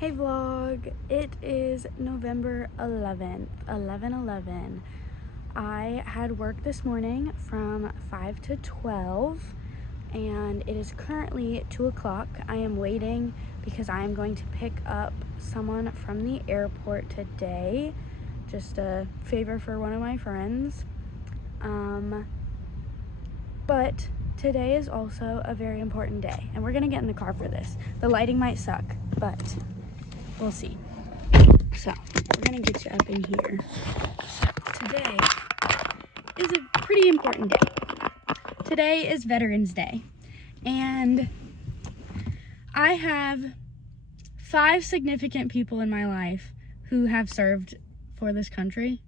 Hey vlog, it is November 11th, 11/11. I had work this morning from 5 to 12 and it is currently 2 o'clock. I am waiting because I am going to pick up someone from the airport today. Just a favor for one of my friends. But today is also a very important day and we're gonna get in the car for this. The lighting might suck, but we'll see. So we're gonna get you up in here. So today is a pretty important day. Today is Veterans Day, and I have 5 significant people in my life who have served for this country.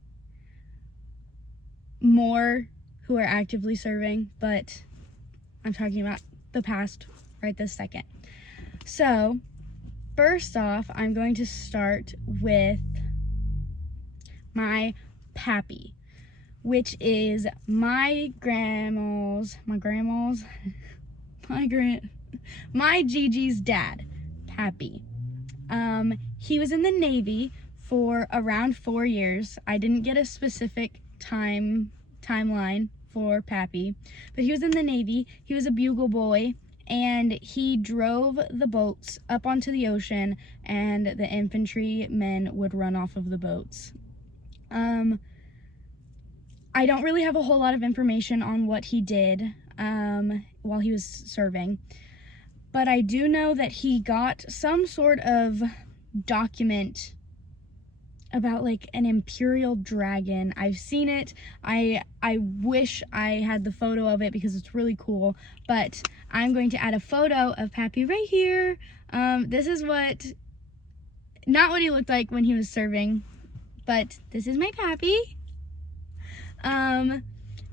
More who are actively serving, but I'm talking about the past right this second. So first off, I'm going to start with my pappy, which is my Gigi's dad, Pappy. He was in the Navy for around 4 years. I didn't get a specific timeline for Pappy, but he was in the Navy. He was a bugle boy, and he drove the boats up onto the ocean, and the infantrymen would run off of the boats. I don't really have a whole lot of information on what he did while he was serving, but I do know that he got some sort of document about like an imperial dragon. I've seen it. I wish I had the photo of it because it's really cool, but I'm going to add a photo of Pappy right here. This is not what he looked like when he was serving, but this is my Pappy.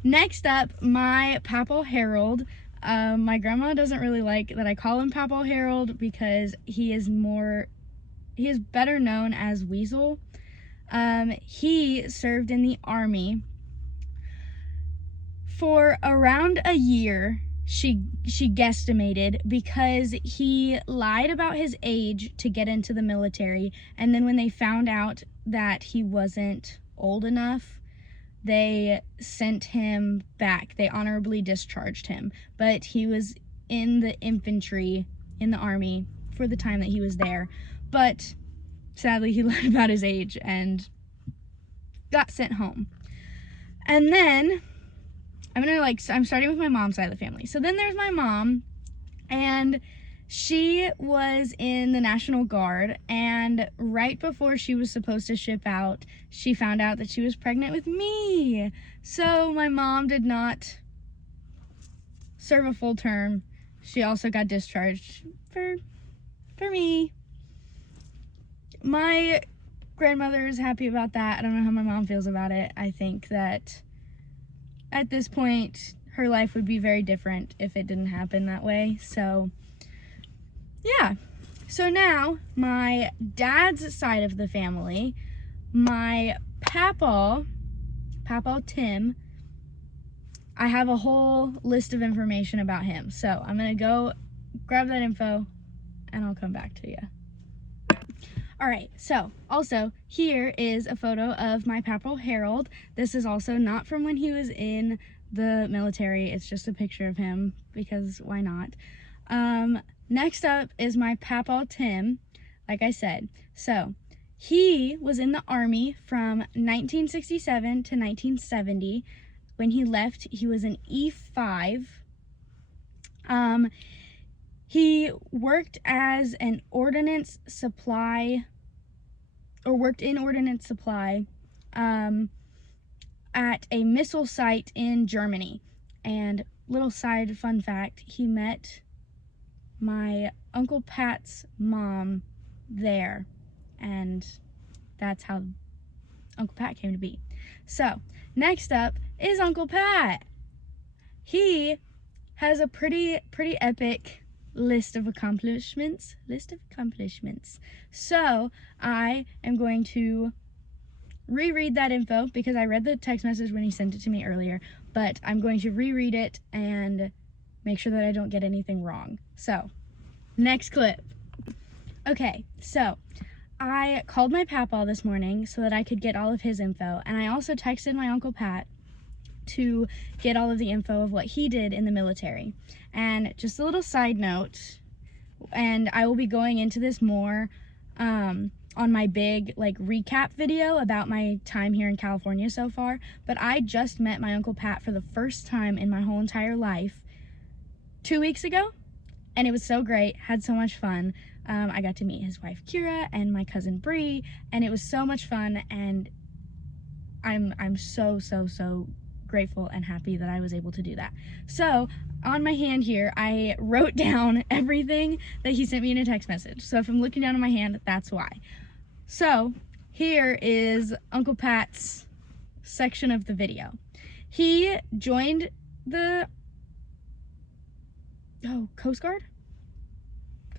Next up, my Papaw Harold. My grandma doesn't really like that I call him Papaw Harold because he is better known as Weasel. He served in the Army for around a year, she guesstimated, because he lied about his age to get into the military, and then when they found out that he wasn't old enough, they sent him back. They honorably discharged him, but he was in the infantry in the Army for the time that he was there. But sadly, he lied about his age and got sent home. And then I'm starting with my mom's side of the family. So then there's my mom, and she was in the National Guard, and right before she was supposed to ship out, she found out that she was pregnant with me. So my mom did not serve a full term. She also got discharged for me. My grandmother is happy about that. I don't know how my mom feels about it. I think that at this point, her life would be very different if it didn't happen that way. So yeah. So now, my dad's side of the family, my Papaw Tim, I have a whole list of information about him. So I'm gonna go grab that info and I'll come back to you. All right, so also here is a photo of my Papaw Harold. This is also not from when he was in the military. It's just a picture of him because why not? Next up is my Papaw Tim, like I said. So he was in the Army from 1967 to 1970. When he left, he was an E5. He worked as an ordnance supply, or worked in ordnance supply at a missile site in Germany. And little side fun fact, he met my Uncle Pat's mom there, and that's how Uncle Pat came to be. So next up is Uncle Pat. He has a pretty epic list of accomplishments. So I am going to reread that info because I read the text message when he sent it to me earlier, but I'm going to reread it and make sure that I don't get anything wrong. So next clip. Okay, so I called my papa this morning so that I could get all of his info, and I also texted my Uncle Pat to get all of the info of what he did in the military. And just a little side note, and I will be going into this more on my big like recap video about my time here in California so far, but I just met my Uncle Pat for the first time in my whole entire life 2 weeks ago, and it was so great, had so much fun. I got to meet his wife Kira and my cousin Bree, and it was so much fun, and I'm so grateful and happy that I was able to do that. So on my hand here, I wrote down everything that he sent me in a text message. So if I'm looking down on my hand, that's why. So here is Uncle Pat's section of the video. He joined the Coast Guard?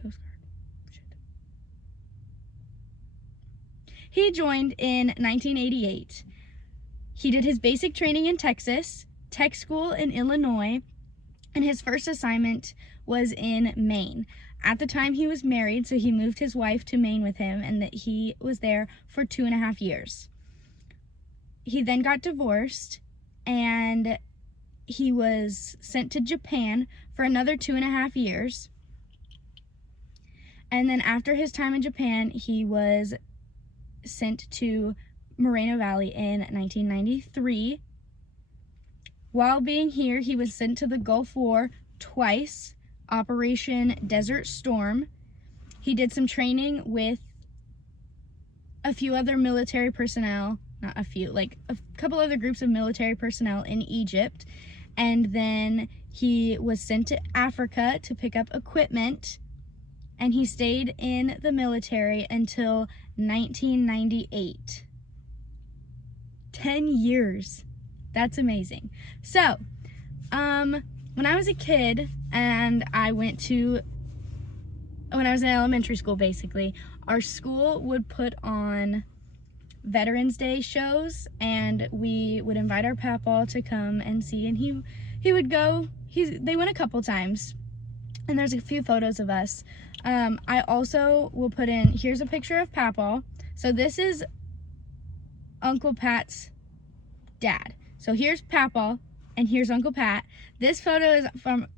Coast Guard. Shit. He joined in 1988. He did his basic training in Texas, tech school in Illinois, and his first assignment was in Maine. At the time he was married, so he moved his wife to Maine with him, and that he was there for 2.5 years. He then got divorced, and he was sent to Japan for another 2.5 years. And then after his time in Japan, he was sent to Moreno Valley in 1993. While being here, he was sent to the Gulf War twice, Operation Desert Storm. He did some training with a few other military personnel, not a few, like a couple other groups of military personnel in Egypt. And then he was sent to Africa to pick up equipment, and he stayed in the military until 1998. 10 years. That's amazing. So, when I was a kid and when I was in elementary school, basically, our school would put on Veterans Day shows, and we would invite our papa to come and see, and he would go. They went a couple times, and there's a few photos of us. I also will put in, here's a picture of papa. So this is Uncle Pat's dad. So here's papa, and here's Uncle Pat. This photo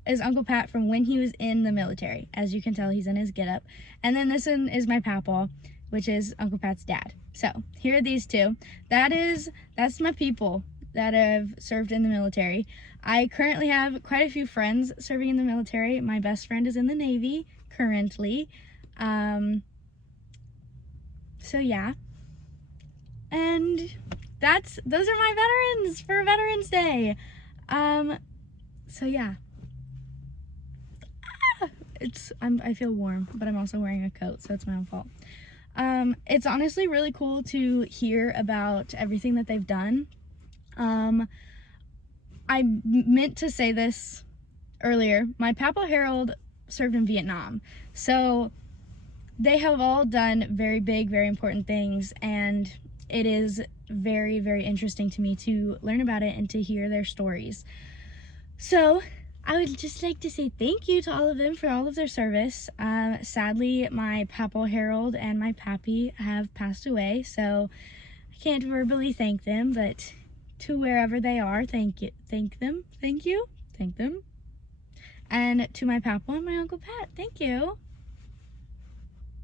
is Uncle Pat from when he was in the military. As you can tell, he's in his getup. And then this one is my papa, which is Uncle Pat's dad. So here are these two. That's my people that have served in the military. I currently have quite a few friends serving in the military. My best friend is in the Navy currently. So yeah. And those are my veterans for Veterans Day. So yeah. I feel warm, but I'm also wearing a coat, so it's my own fault. It's honestly really cool to hear about everything that they've done. I meant to say this earlier. My Papa Harold served in Vietnam, so they have all done very big, very important things, and it is very, very interesting to me to learn about it and to hear their stories. So I would just like to say thank you to all of them for all of their service. Sadly, my Papa Harold and my Pappy have passed away, so I can't verbally thank them, but to wherever they are, thank them. And to my Papa and my Uncle Pat, thank you.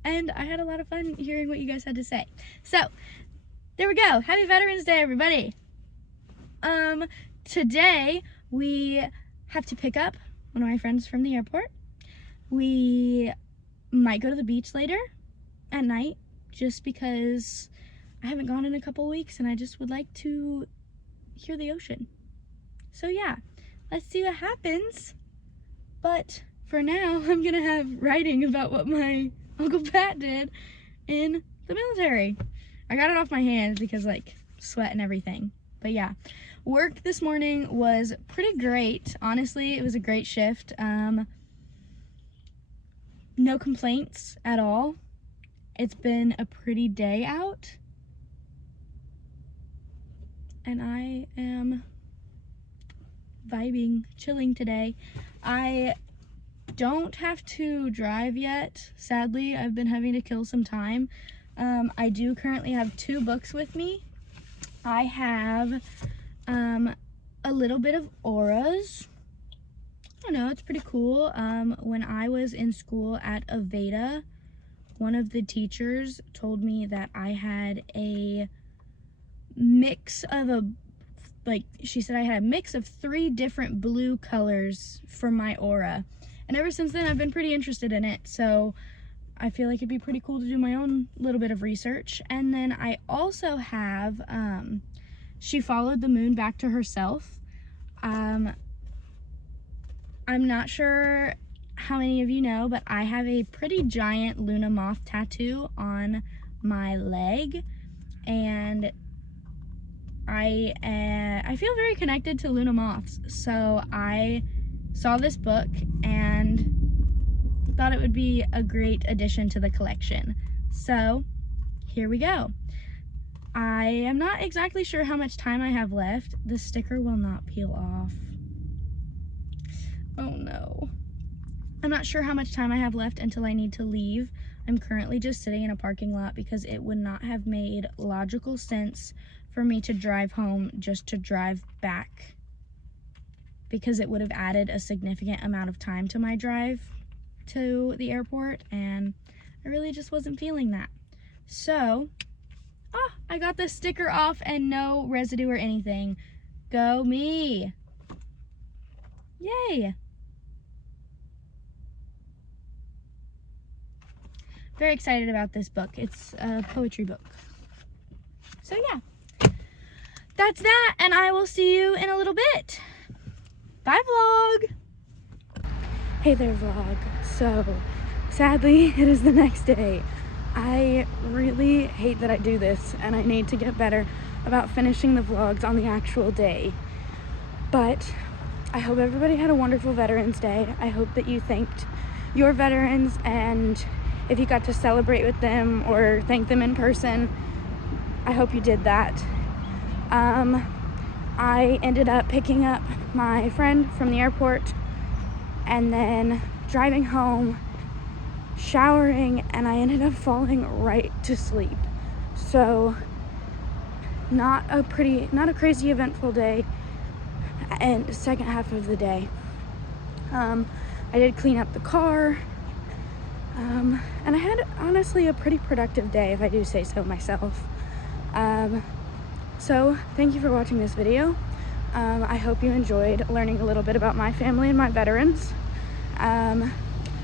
And I had a lot of fun hearing what you guys had to say. So, there we go. Happy Veterans Day, everybody. Today, we have to pick up one of my friends from the airport. We might go to the beach later at night, just because I haven't gone in a couple weeks and I just would like to hear the ocean. So yeah, let's see what happens. But for now, I'm gonna have writing about what my Uncle Pat did in the military. I got it off my hands because like sweat and everything. But yeah, work this morning was pretty great. Honestly, it was a great shift. No complaints at all. It's been a pretty day out, and I am vibing, chilling today. I don't have to drive yet. Sadly, I've been having to kill some time. I do currently have 2 books with me. I have a little bit of auras. I don't know, it's pretty cool. When I was in school at Aveda, one of the teachers told me that I had a mix of she said I had a mix of 3 different blue colors for my aura. And ever since then, I've been pretty interested in it. So I feel like it'd be pretty cool to do my own little bit of research. And then I also have, She Followed the Moon Back to Herself. I'm not sure how many of you know, but I have a pretty giant Luna moth tattoo on my leg, and I feel very connected to Luna moths. So I saw this book and thought it would be a great addition to the collection. So here we go. I am not exactly sure how much time I have left. The sticker will not peel off. Oh no. I'm not sure how much time I have left until I need to leave. I'm currently just sitting in a parking lot because it would not have made logical sense for me to drive home just to drive back, because it would have added a significant amount of time to my drive to the airport, and I really just wasn't feeling that. So, I got the sticker off and no residue or anything. Go me! Yay! Very excited about this book. It's a poetry book. So yeah, that's that, and I will see you in a little bit. Bye, vlog! Hey there, vlog. So, sadly, it is the next day. I really hate that I do this, and I need to get better about finishing the vlogs on the actual day. But I hope everybody had a wonderful Veterans Day. I hope that you thanked your veterans, and if you got to celebrate with them or thank them in person, I hope you did that. I ended up picking up my friend from the airport and then driving home, showering, and I ended up falling right to sleep. So not a crazy eventful day and the second half of the day. I did clean up the car, and I had honestly a pretty productive day, if I do say so myself. So thank you for watching this video. I hope you enjoyed learning a little bit about my family and my veterans. And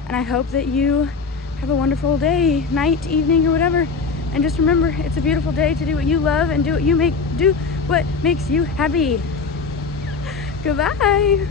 I hope that you have a wonderful day, night, evening, or whatever. And just remember, it's a beautiful day to do what you love and do what makes you happy. Goodbye.